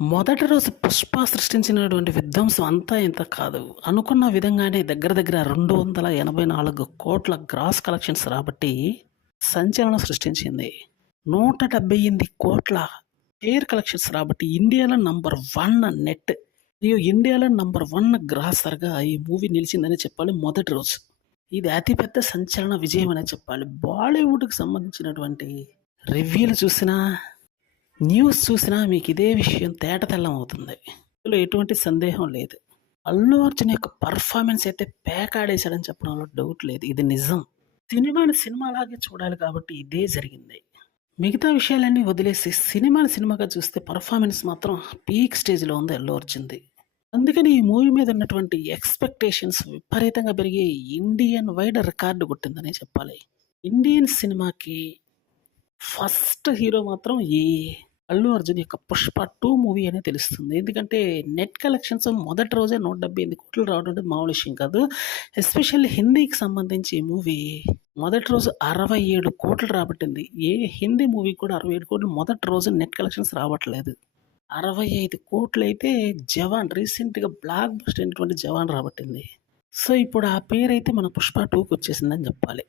మొదటి రోజు 'పుష్ప' సృష్టించినటువంటి విధ్వంసం అంతా ఇంత కాదు. అనుకున్న విధంగానే దగ్గర దగ్గర 284,00,00,000 గ్రాస్ కలెక్షన్స్ రాబట్టి సంచలనం సృష్టించింది. 178,00,00,000 షేర్ కలెక్షన్స్ రాబట్టి ఇండియాలో నంబర్ 1 నెట్ మరియు ఇండియాలో నంబర్ 1 గ్రాసర్‌గా ఈ మూవీ నిలిచిందనే చెప్పాలి మొదటి రోజు. ఇది అతిపెద్ద సంచలన విజయం అనే చెప్పాలి. బాలీవుడ్‌కి సంబంధించినటువంటి రివ్యూలు చూసినా, న్యూస్ చూసినా మీకు ఇదే విషయం తేటతెల్లం అవుతుంది. ఇందులో ఎటువంటి సందేహం లేదు. అల్లు అర్జున్ యొక్క పర్ఫార్మెన్స్ అయితే పేకాడేశాడని చెప్పడంలో డౌట్ లేదు. ఇది నిజం. సినిమాని సినిమాలాగే చూడాలి కాబట్టి ఇదే జరిగింది. మిగతా విషయాలన్నీ వదిలేసి సినిమాని సినిమాగా చూస్తే పర్ఫార్మెన్స్ మాత్రం పీక్ స్టేజ్‌లో ఉంది అల్లు అర్జున్‌ది. అందుకని ఈ మూవీ మీద ఉన్నటువంటి ఎక్స్‌పెక్టేషన్స్ విపరీతంగా పెరిగి ఇండియన్ వైడ్ రికార్డ్ కొట్టిందనే చెప్పాలి. ఇండియన్ సినిమాకి ఫస్ట్ హీరో మాత్రం ఈ అల్లు అర్జున్ యొక్క 'పుష్ప 2' మూవీ అనే తెలుస్తుంది. ఎందుకంటే నెట్ కలెక్షన్స్ మొదటి రోజే 178,00,00,000 రావడం అంటే మామూలు విషయం కాదు. ఎస్పెషల్లీ హిందీకి సంబంధించి ఈ మూవీ మొదటి రోజు 67,00,00,000 రాబట్టింది. ఏ హిందీ మూవీ కూడా 67,00,00,000 మొదటి రోజు నెట్ కలెక్షన్స్ రావట్లేదు. 65,00,00,000 అయితే 'జవాన్' రీసెంట్‌గా బ్లాక్ బస్టర్ అయినటువంటి 'జవాన్' రాబట్టింది. సో, ఇప్పుడు ఆ పేరైతే మన 'పుష్ప 2'కి వచ్చేసిందని చెప్పాలి.